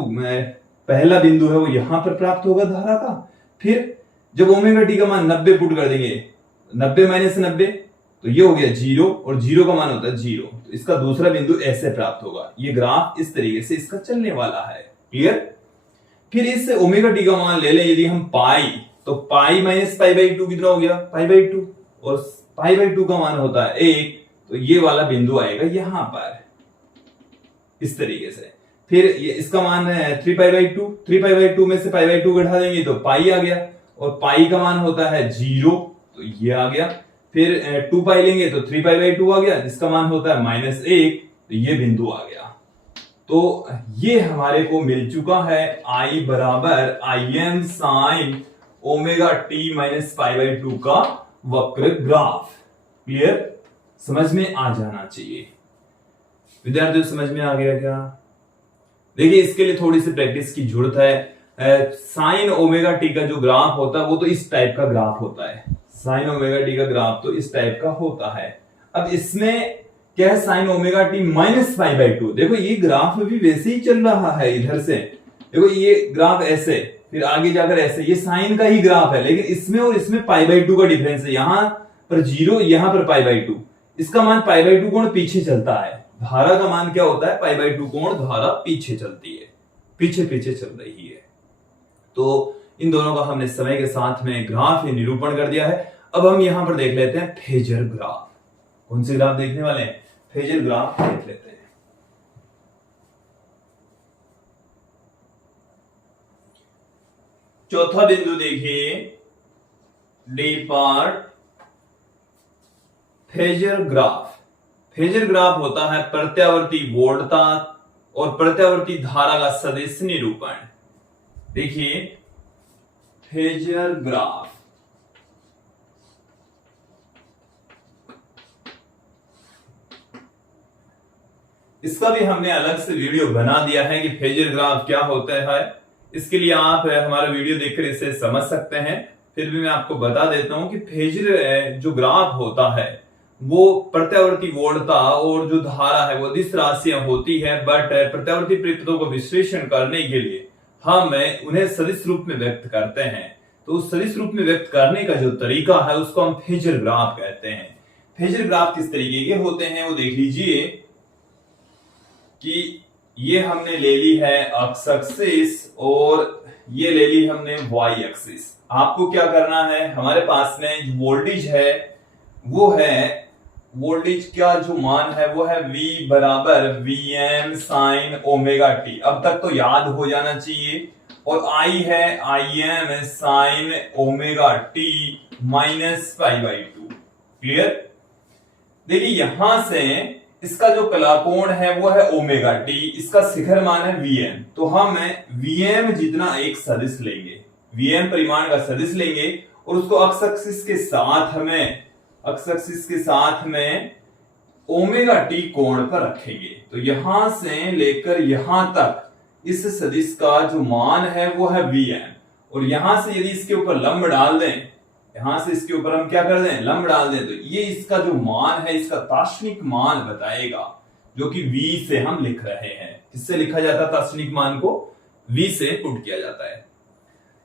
पहला बिंदु है वो यहां पर प्राप्त होगा धारा का। फिर जब ओमेगा टी का मान 90 पुट कर देंगे, 90 माइनस 90 तो ये हो गया 0, और 0 का मान होता है 0, तो इसका दूसरा बिंदु ऐसे प्राप्त होगा। ये ग्राफ इस तरीके से इसका चलने वाला है, क्लियर। फिर इस ओमेगा टी का मान ले लें यदि हम पाई, तो पाई माइनस पाई बाई 2 कितना हो गया, पाई बाई 2, और पाई बाई 2 का मान होता है 1, तो ये वाला बिंदु आएगा यहां पर इस तरीके से। फिर ये इसका मान है 3 पाई बाई 2, 3 पाई बाई 2 में से पाई बाई 2 घटा देंगे तो पाई आ गया, और पाई का मान होता है 0, तो ये आ गया। फिर 2 पाई लेंगे तो 3 पाई बाई 2 आ गया, जिसका मान होता है -1, तो ये बिंदु आ गया। तो ये हमारे को मिल चुका है I बराबर Im sine omega T minus pi by 2 का वक्र ग्राफ। क्लियर, समझ में आ जाना चाहिए विद्यार्थियों, समझ में आ गया क्या। देखिए इसके लिए थोड़ी सी प्रैक्टिस की जरूरत है। साइन ओमेगा टी का जो ग्राफ होता है वो तो इस टाइप का ग्राफ होता है, साइन ओमेगा टी का ग्राफ तो इस टाइप का होता है। अब इसमें क्या है, sign omega T minus pi by 2, देखो ये ग्राफ भी वैसे ही चल रहा है इधर से, देखो ये ग्राफ ऐसे, फिर आगे जाकर ऐसे, ये साइन का ही ग्राफ है, लेकिन इसमें और इसमें पाई बाई 2 का डिफरेंस है, यहां पर 0, यहां पर पाई बाई 2, इसका मान पाई बाई 2 कोण पीछे चलता है। धारा का मान क्या होता है, पाई बाई 2 कोण धारा पीछे चलती है, पीछे पीछे चल रही है। तो इन दोनों का हमने समय के साथ में ग्राफ निरूपण कर दिया है। अब हम यहां पर देख लेते हैं फेजर ग्राफ। कौन से ग्राफ देखने वाले हैं, फेजर ग्राफ देख लेते हैं। चौथा बिंदु देखिए, D part, phasor graph. Phasor graph होता है प्रत्यावर्ती वोल्टता और प्रत्यावर्ती धारा का सदिश निरूपण। देखिए फेजर ग्राफ, इसका भी हमने अलग से वीडियो बना दिया है कि फेजर ग्राफ क्या होता है। इसके लिए आप हमारा वीडियो देखकर इसे समझ सकते हैं। फिर भी मैं आपको बता देता हूं कि फेजर जो ग्राफ होता है वो प्रत्यावर्ती वोल्टता और जो धारा है वो अदिश राशियां होती है, बट प्रत्यावर्ती परिपथों को विश्लेषण करने के लिए हम उन्हें सदिश रूप में व्यक्त करते हैं। तो उस सदिश रूप में व्यक्त करने का जो तरीका है उसको हम फेजर ग्राफ कहते हैं। फेजर ग्राफ किस तरीके के होते हैं वो देख लीजिए कि ये हमने ले ली है एक्स एक्सिस और ये ले ली हमने वाई एक्सिस। आपको क्या करना है, हमारे पास में जो वोल्टेज है वो है, वोल्टेज का जो मान है वो है V बराबर Vm साइन ओमेगा टी, अब तक तो याद हो जाना चाहिए। और I है Im sine omega T minus pi by 2। Clear, देखिए यहां से इसका जो कलाकोण है वो है ओमेगा टी, इसका शिखर मान है Vm, तो हम Vm जितना एक सदिश लेंगे, Vm परिमाण का सदिश लेंगे और उसको एक्स एक्सिस के साथ में ओमेगा टी कोण पर रखेंगे। तो यहां से लेकर यहां तक इस सदिश का जो मान है वो है Vm, और यहां से यदि इसके ऊपर लंब डाल दें, यहां से इसके ऊपर हम क्या कर दें, लंब डाल दें, तो ये इसका जो मान है, इसका दार्शनिक मान बताएगा, जो कि V से हम लिख रहे हैं। किससे लिखा जाता है दार्शनिक मान को? V से पुट किया जाता है।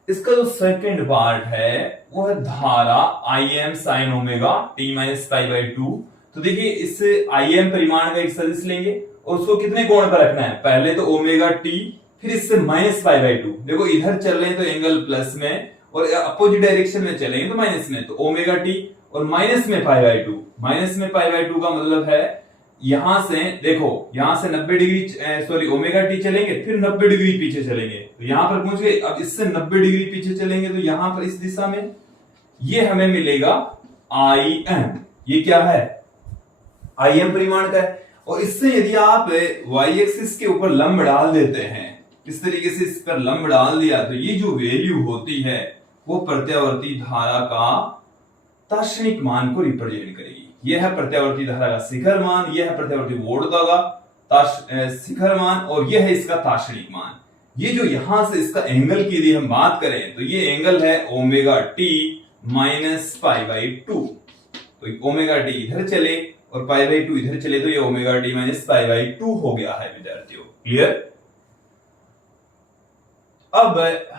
इसका जो सेकंड पार्ट है वो है धारा Im sin omega t minus pi by 2। तो देखिए इस Im परिमाण का एक सदिश लेंगे और उसको कितने कोण पर रखना है? पहले तो ओमेगा t, फिर इससे माइनस पाई बाई 2। देखो इधर चल रहे हैं तो एंगल प्लस में, और अपोजिट डायरेक्शन में चलेंगे तो माइनस में, तो ओमेगा टी और माइनस में पाई बाई 2। माइनस में पाई बाई 2 का मतलब है यहां से देखो, यहां से 90 डिग्री सॉरी ओमेगा टी चलेंगे, फिर 90 डिग्री पीछे चलेंगे, तो यहां पर पहुंच गए। अब इससे 90 डिग्री पीछे चलेंगे तो यहां पर इस दिशा में ये हमें मिलेगा Im। ये क्या है? Im परिमाण का है। और इससे यदि आप y एक्सिस के ऊपर लंब डाल देते हैं, इस तरीके से इस पर लंब डाल दिया, तो ये जो वैल्यू होती है वो प्रत्यावर्ती धारा का दार्शनिक मान को रिप्रेजेंट करेगी। यह है प्रत्यावर्ती धारा का शिखर मान, यह है प्रत्यावर्ती वोल्टता का शिखर मान, और यह है इसका दार्शनिक मान। ये जो यहां से इसका एंगल की यदि हम बात करें तो ये एंगल है omega T minus pi by 2। तो ओमेगा टी इधर चले और पाई बाई 2 इधर चले, तो ये omega T minus pi by 2 हो गया है विद्यार्थियों। क्लियर? अब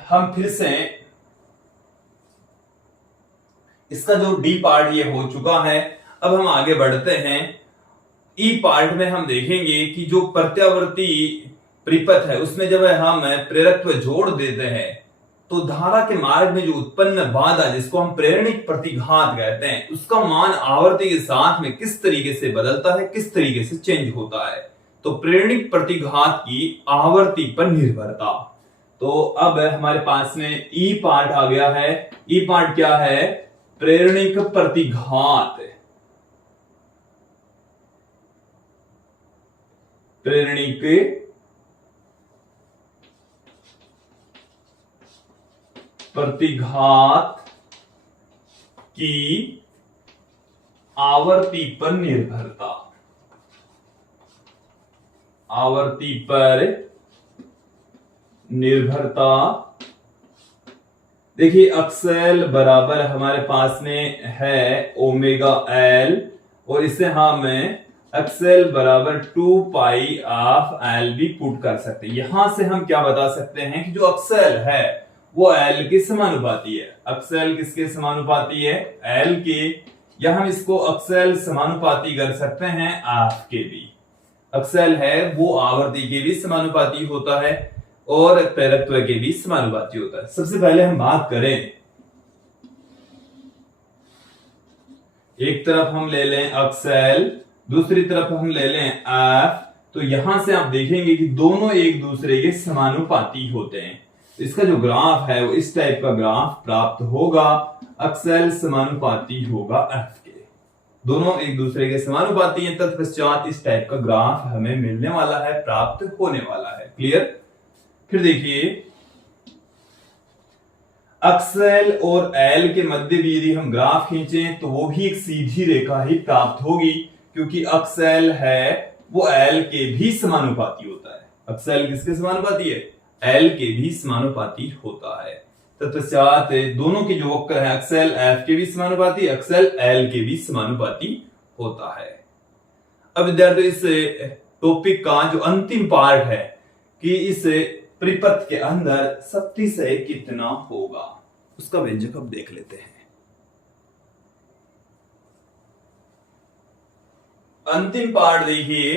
हम फिर से इसका जो डी पार्ट ये हो चुका है, अब हम आगे बढ़ते हैं। ई पार्ट में हम देखेंगे कि जो प्रत्यावर्ती परिपथ है उसमें जब हम प्रेरकत्व जोड़ देते हैं तो धारा के मार्ग में जो उत्पन्न बाधा, जिसको हम प्रेरणिक प्रतिघात कहते हैं, उसका मान आवर्ती के साथ में किस तरीके से बदलता है, किस तरीके से चेंज होता है। तो प्रेरणिक प्रतिघात की आवर्ती पर निर्भरता। तो अब हमारे पास में ई पार्ट आ गया है। ई पार्ट क्या है? प्रेरणिक प्रतिघात। प्रेरणिक प्रतिघात की आवर्ती पर निर्भरता। आवर्ती पर निर्भरता। देखिए एक्सएल बराबर हमारे पास में है ओमेगा एल, और इसे हम एक्सएल बराबर 2 पाई ऑफ एल भी पुट कर सकते हैं। यहां से हम क्या बता सकते हैं कि जो एक्सएल है वो एल के समानुपाती है। एक्सएल किसके समानुपाती है? एल के, या हम इसको एक्सएल समानुपाती कर सकते हैं एफ के भी। एक्सएल है वो आवर्ती के भी समानुपाती होता है और प्रेरकत्व के भी समानुपाती होता है। सबसे पहले हम बात करें, एक तरफ हम ले लें एक्सएल, दूसरी तरफ हम ले लें एफ, तो यहां से आप देखेंगे कि दोनों एक दूसरे के समानुपाती होते हैं। इसका जो ग्राफ है वो इस टाइप का ग्राफ प्राप्त होगा, एक्सएल समानुपाती होगा एफ के। दोनों एक दूसरे के समानुपाती हैं, तत्पश्चात इस टाइप का ग्राफ हमें मिलने वाला है, प्राप्त होने वाला है। क्लियर? फिर देखिए एक्सएल और एल के मध्य भी यदि हम ग्राफ खींचें तो वो भी एक सीधी रेखा ही प्राप्त होगी, क्योंकि एक्सएल है वो एल के भी समानुपाती होता है। एक्सएल किसके समानुपाती है? एल के भी समानुपाती होता है। तत्पश्चात दोनों के जो वक्र है एक्सएल एफ के भी समानुपाती, एक्सएल एल के भी समानुपाती होता है। अब विद्यार्थियों इस टॉपिक का जो अंतिम पार्ट है कि इस परिपथ के अंदर शक्ति से कितना होगा, उसका व्यंजक अब देख लेते हैं। अंतिम पार्ट देखिए,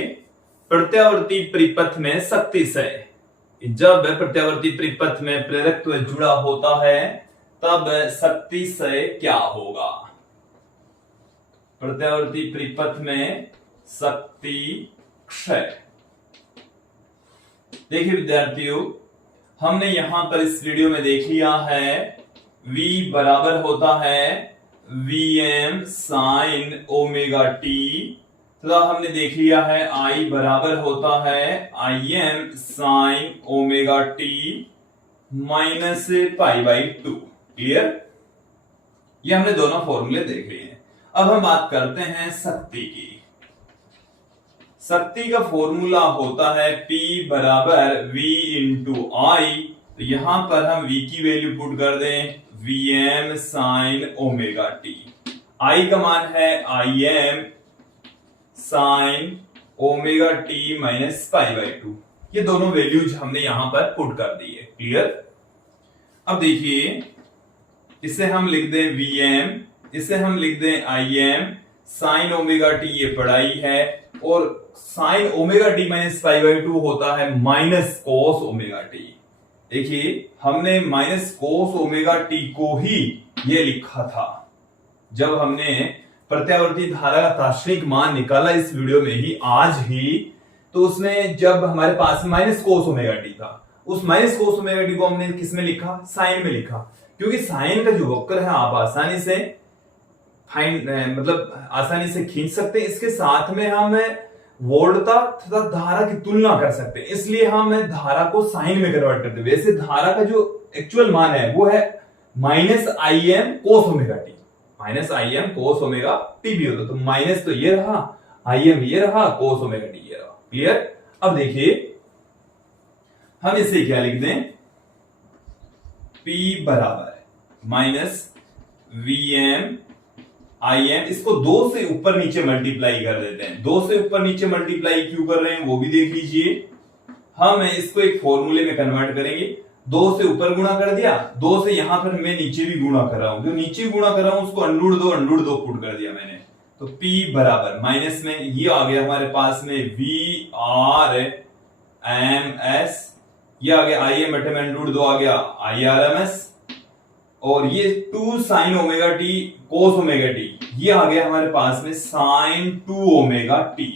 प्रत्यावर्ती परिपथ में शक्ति से। जब प्रत्यावर्ती परिपथ में प्रेरकत्व जुड़ा होता है तब शक्ति से क्या होगा? प्रत्यावर्ती परिपथ में शक्ति क्षय। देखिए विद्यार्थियों, हमने यहां पर इस वीडियो में देख लिया है V बराबर होता है Vm साइन ओमेगा टी, तो हमने देख लिया है I बराबर होता है Im sine omega T minus pi by 2। Clear? ये हमने दोनों फॉर्मूले देख लिए हैं। अब हम बात करते हैं शक्ति की। शक्ति का फॉर्मूला होता है P बराबर V इंटू आई। तो यहां पर हम V की वैल्यू पुट कर दें Vm sign omega T. I का मान है Im sine omega T minus pi by 2। ये दोनों वैल्यूज हमने यहां पर पुट कर दी है। क्लियर। अब देखिए, इसे हम लिख दें Vm, इसे हम लिख दें Im साइन ओमेगा टी, ये पढ़ाई है, और sign omega T minus pi by 2 होता है माइनस कोस ओमेगा टी। देखिए, हमने माइनस कोस ओमेगा टी को ही ये लिखा था जब हमने प्रत्यावर्ती धारा का तात्क्षणिक मान निकाला इस वीडियो में ही, आज ही। तो उसमें जब हमारे पास माइनस कोस ओमेगा टी था, उस माइनस कोस ओमेगा टी को हमने किस में लिखा? साइन में लिखा, क्योंकि साइन का जो वक्र है आप आसानी से आसानी से खींच सकते हैं। इसके साथ में हम वोल्टता तथा धारा की तुलना कर सकते हैं, इसलिए हम धारा को साइन में कन्वर्ट करते हैं। वैसे धारा का जो एक्चुअल मान है वो है minus I am cos omega T, minus I am cos omega T भी होता। तो माइनस तो ये रहा, आई एम ये रहा, कोस ओमेगा टी ये रहा। क्लियर। अब देखिए, हम इसे क्या लिख दें? P बराबर minus V M I M, इसको 2 से ऊपर नीचे मल्टीप्लाई कर देते हैं। 2 से ऊपर नीचे मल्टीप्लाई क्यों कर रहे हैं वो भी देख लीजिए। हम इसको एक फॉर्मूले में कन्वर्ट करेंगे। 2 से ऊपर गुणा कर दिया, 2 से यहां पर मैं नीचे भी गुणा कर रहा हूं, जो नीचे गुणा कर रहा हूं उसको अंडर दो पुट कर दिया मैंने। तो P बराबर माइनस में ये आ गया हमारे पास में वी आर एम एस, ये आ गया आई एम बटे में अंडर 2 आ गया आई आर एम एस, और ये 2 साइन ओमेगा टी कोस ओमेगा टी, ये आ गया हमारे पास में साइन 2 ओमेगा टी।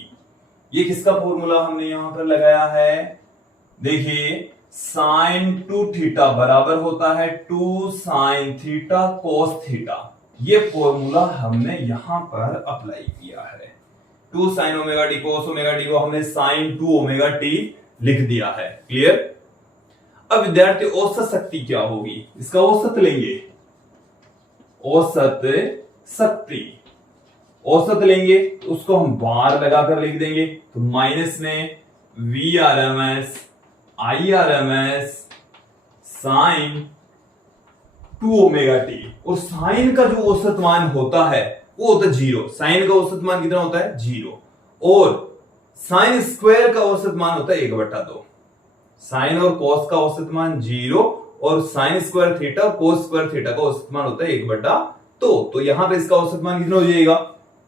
ये किसका फॉर्मूला हमने यहां पर लगाया है? देखिए, साइन 2 थीटा बराबर होता है 2 साइन थीटा कोस थीटा। ये फॉर्मूला हमने यहां पर अप्लाई किया है। 2 साइन ओमेगा टी कोस ओमेगा टी को हमने साइन 2 ओमेगा टी लिख दिया है। क्लियर। अब विद्यार्थी, औसत शक्ति क्या होगी? इसका औसत लेंगे, औसत शक्ति, औसत लेंगे तो उसको हम बार लगाकर लिख देंगे। तो माइनस में V R M S I R M S sine 2 omega T, और साइन का जो औसत मान होता है वो होता है 0। साइन का औसत मान कितना होता है? 0। और साइन स्क्वायर का औसत मान होता है 1/2। साइन और कॉस का औसत मान 0, और साइन स्क्वायर थीटा और कोस स्क्वायर थीटा का औसत मान होता है 1/2। तो यहां पे इसका औसत मान कितना हो जाएगा?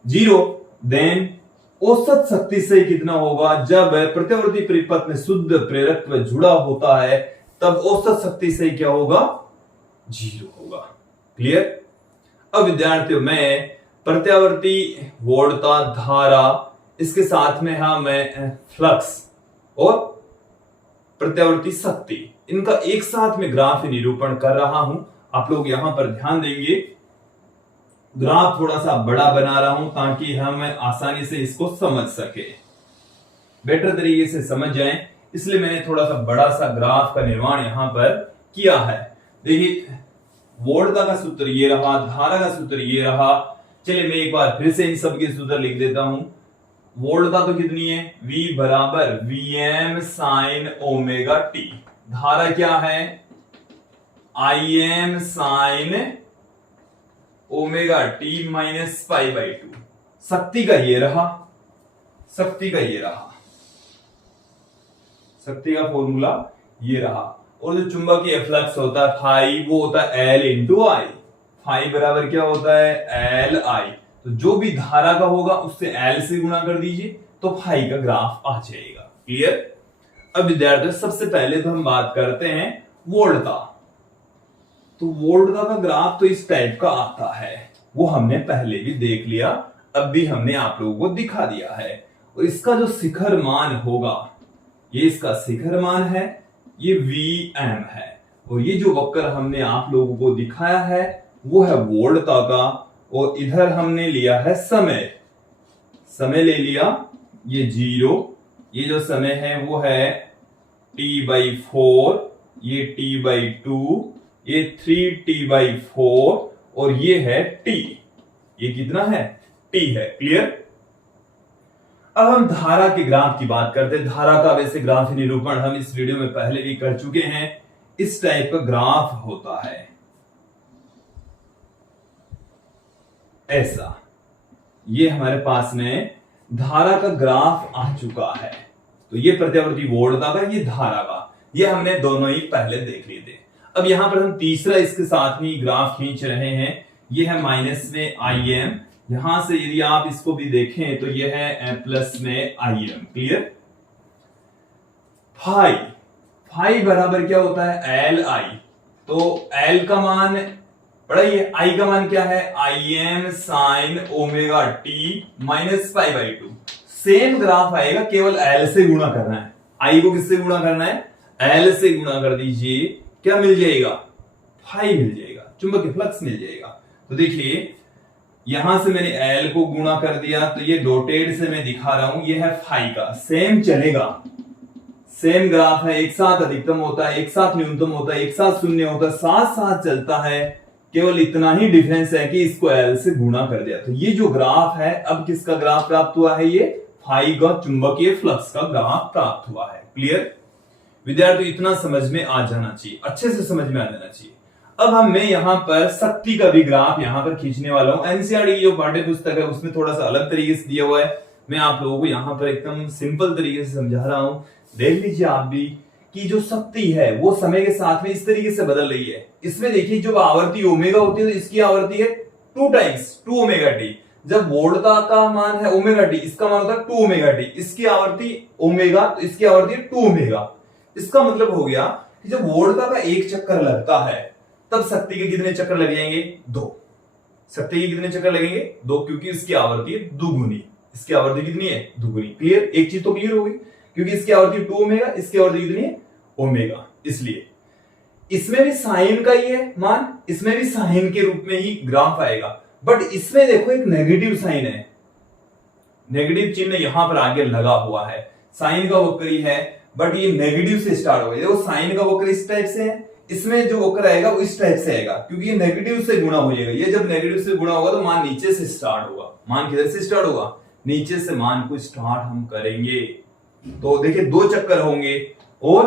0। देन औसत शक्ति से कितना होगा? जब प्रत्यावर्ती परिपथ में शुद्ध प्रेरकत्व जुड़ा होता है तब औसत शक्ति से क्या होगा? 0 होगा। क्लियर। अब विद्यार्थियों, मैं प्रत्यावर्ती वोल्टता धारा, इसके साथ में फ्लक्स और प्रत्यावर्ती शक्ति, इनका एक साथ में ग्राफ निरूपण कर रहा हूं। आप लोग यहां पर ध्यान देंगे, ग्राफ थोड़ा सा बड़ा बना रहा हूं ताकि हम आसानी से इसको समझ सके, बेटर तरीके से समझ जाएं, इसलिए मैंने थोड़ा सा बड़ा सा ग्राफ का निर्माण यहां पर किया है। देखिए, वोल्टता का सूत्र ये रहा, धारा का सूत्र ये रहा। चलिए मैं एक बार फिर से इन सब के सूत्र लिख देता हूं। वोल्टता तो कितनी है? V बराबर Vm साइन ओमेगा टी। धारा क्या है? Im sine omega T minus pi by 2। शक्ति का ये रहा, शक्ति का ये रहा, शक्ति का फॉर्मूला ये रहा। और जो चुंबकीय फ्लक्स होता है फाई, वो होता है L इंटू आई। फाई बराबर क्या होता है? L आई। तो जो भी धारा का होगा उससे L से गुणा कर दीजिए तो फाई का ग्राफ आ जाएगा। क्लियर। अब विद्यार्थियों, सबसे पहले तो हम बात करते हैं वोल्टता। तो वोल्टता का ग्राफ तो इस टाइप का आता है, वो हमने पहले भी देख लिया, अब भी हमने आप लोगों को दिखा दिया है। और इसका जो शिखर मान होगा, ये इसका शिखर मान है, ये Vm है, और ये जो वक्र हमने आप लोगों को दिखाया है वो है वोल्टता का। और इधर हमने लिया है समय, समय ले लिया ये 0, ये जो समय है वो है T/4, ये T/2, ये 3T/4, और ये है T। ये कितना है? T है। क्लियर। अब हम धारा के ग्राफ की बात करते हैं। धारा का वैसे ग्राफ निरूपण हम इस वीडियो में पहले भी कर चुके हैं। इस टाइप का ग्राफ होता है, ऐसा। ये हमारे पास में धारा का ग्राफ आ चुका है। तो ये प्रत्यावर्ती वोल्टता का, ये धारा का, ये हमने दोनों ही पहले देख लिए थे। अब यहां पर हम तीसरा इसके साथ में ग्राफ खींच रहे हैं। ये है माइनस में Im, यहां से यदि आप इसको भी देखें तो ये है प्लस में Im। क्लियर। फाई बराबर क्या होता है, Li। तो L का मान पढ़ाइए, I का मान क्या है, Im sine omega T minus π/2। Same graph आएगा, केवल L से गुणा करना है। I को किससे गुणा करना है, L से गुणा कर दीजिए, क्या मिल जाएगा, फाई मिल जाएगा, चुंबकीय फ्लक्स मिल जाएगा। तो देखिए यहां से मैंने L को गुणा कर दिया, तो ये डॉटेड से मैं दिखा रहा हूं, ये है फाई का। सेम चलेगा, सेम ग्राफ है, एक साथ अधिकतम होता है, एक साथ न्यूनतम होता है, एक साथ शून्य होता है, साथ साथ चलता है। केवल इतना ही डिफरेंस है कि इसको L से गुणा कर दिया। तो ये जो ग्राफ है, अब किसका ग्राफ प्राप्त हुआ है, ये फाई का चुंबकीय फ्लक्स का ग्राफ प्राप्त हुआ है। क्लियर विद्यार्थी, इतना समझ में आ जाना चाहिए, अच्छे से समझ में आ जाना चाहिए। अब मैं यहां पर शक्ति का भी ग्राफ यहां पर खींचने वाला हूं। एनसीईआरटी की जो पाठ्य पुस्तक है उसमें थोड़ा सा अलग तरीके से दिया हुआ है, मैं आप लोगों को यहां पर एकदम सिंपल तरीके से समझा रहा हूं। देख लीजिए आप भी कि जो शक्ति है वो समय के साथ में इस तरीके से बदल रही है। इसमें देखिए जो आवृत्ति ओमेगा होती है तो इसकी आवृत्ति है 2 टाइम्स 2 ओमेगा टी। जब वोल्टता का मान है ओमेगा टी, इसका मान होता है 2 ओमेगा टी। इसकी आवृत्ति ओमेगा, तो इसकी आवृत्ति है 2 ओमेगा। इसका मतलब हो गया कि जब वोल्टता का एक चक्कर लगता है तब शक्ति के कितने चक्कर लग जाएंगे, 2। शक्ति के कितने चक्कर लगेंगे, 2, क्योंकि इसकी आवृत्ति है दुगुनी। इसकी आवृत्ति कितनी है, दुगुनी। क्लियर, एक चीज तो क्लियर हो गई, क्योंकि इसकी आवृत्ति 2 ओमेगा, इसकी आवृत्ति कितनी है, ओमेगा। इसलिए इसमें भी साइन का ही है मान, इसमें भी साइन के रूप में ही ग्राफ आएगा। बट इसमें देखो एक नेगेटिव साइन है, नेगेटिव चिन्ह यहां पर आगे लगा हुआ है। साइन का वक्र ही है, बट ये नेगेटिव से स्टार्ट होगा। देखो साइन का वक्र इस टाइप से है, इसमें जो वक्र आएगा वो इस टाइप से आएगा, क्योंकि ये नेगेटिव से गुणा हो जाएगा। ये जब नेगेटिव से गुणा होगा तो मान नीचे से स्टार्ट होगा। मान किधर से स्टार्ट होगा, नीचे से मान को स्टार्ट हम करेंगे। तो देखिए 2 चक्कर होंगे और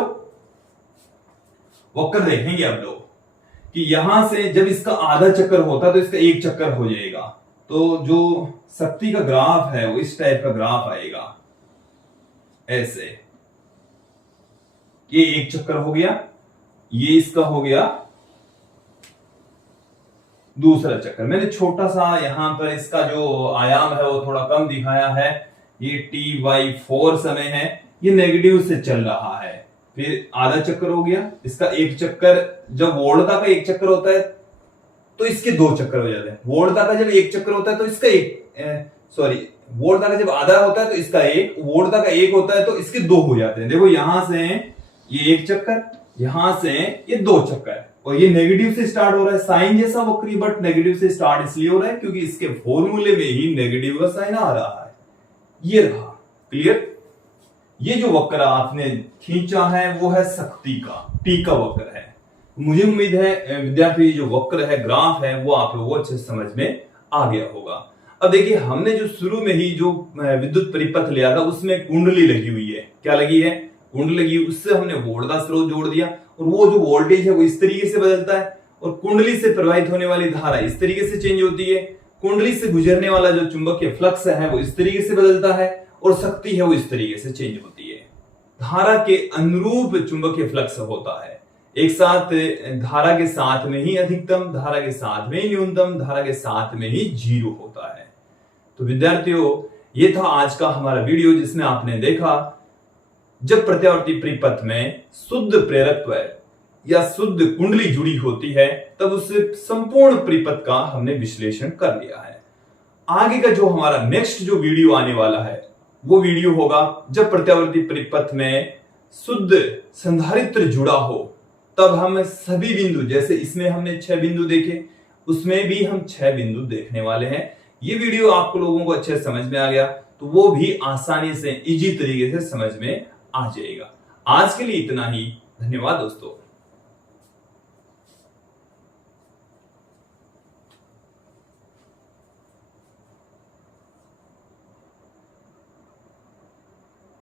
वक्र देखेंगे अब लोग कि यहां से जब इसका आधा चक्कर होता तो इसका 1 चक्कर हो जाएगा। तो जो शक्ति का ग्राफ है वो इस टाइप का ग्राफ आएगा, ऐसे। ये 1 चक्कर हो गया, ये इसका हो गया दूसरा चक्कर। मैंने छोटा सा यहां पर इसका जो आयाम है वो थोड़ा कम दिखाया है। ये T/4 समय है, ये नेगेटिव से चल रहा है। फिर आधा चक्कर हो गया, इसका 1 चक्कर। जब वोल्टता का 1 चक्कर होता है तो इसके 2 चक्कर हो जाते हैं। वोल्टता का जब 1 चक्कर होता है तो इसका वोल्टता का जब आधा होता है तो इसका 1, वोल्टता का 1 होता है तो इसके 2 हो जाते हैं। देखो यहां से ये 1 चक्कर, यहां से ये 2 चक्कर, और ये नेगेटिव से स्टार्ट हो रहा है। साइन जैसा वक्री, बट नेगेटिव से स्टार्ट इसलिए हो रहा है क्योंकि इसके फॉर्मूले में ही नेगेटिव का साइन आ रहा है। ये रहा। क्लियर। ये जो वक्र आपने खींचा है वो है शक्ति का, टी का वक्र है। मुझे उम्मीद है विद्यार्थी जो वक्र है, ग्राफ है, वो आप लोगों को अच्छे समझ में आ गया होगा। अब देखिए हमने जो शुरू में ही जो विद्युत परिपथ लिया था उसमें कुंडली लगी हुई है। क्या लगी है, कुंडली लगी। उससे हमने वोल्टता स्रोत जोड़ दिया और वो जो वोल्टेज है वो इस तरीके से बदलता है, और कुंडली से प्रवाहित होने वाली धारा इस तरीके से चेंज होती है। कुंडली से गुजरने वाला जो चुंबकीय फ्लक्स है वो इस तरीके से बदलता है, और शक्ति है वो इस तरीके से चेंज होती है। धारा के अनुरूप चुंबकीय फ्लक्स होता है। एक साथ धारा के साथ में ही अधिकतम, धारा के साथ में ही न्यूनतम, धारा के साथ में ही 0 होता है। तो विद्यार्थियों ये था आज का हमारा वीडियो, जिसमें आपने देखा जब प्रत्यावर्ती परिपथ में शुद्ध प्रेरकत्व या शुद्ध कुंडली जुड़ी होती है तब उस संपूर्ण परिपथ का हमने विश्लेषण कर लिया है। आगे का जो हमारा नेक्स्ट जो वीडियो आने वाला है वो वीडियो होगा जब प्रत्यावर्ती परिपथ में शुद्ध संधारित्र जुड़ा हो, तब हम सभी बिंदु, जैसे इसमें हमने 6 बिंदु देखे, उसमें भी हम 6 बिंदु देखने वाले हैं। ये वीडियो आपको लोगों को अच्छे समझ में आ गया तो वो भी आसानी से इजी तरीके से समझ में आ जाएगा। आज के लिए इतना ही। धन्यवाद दोस्तों।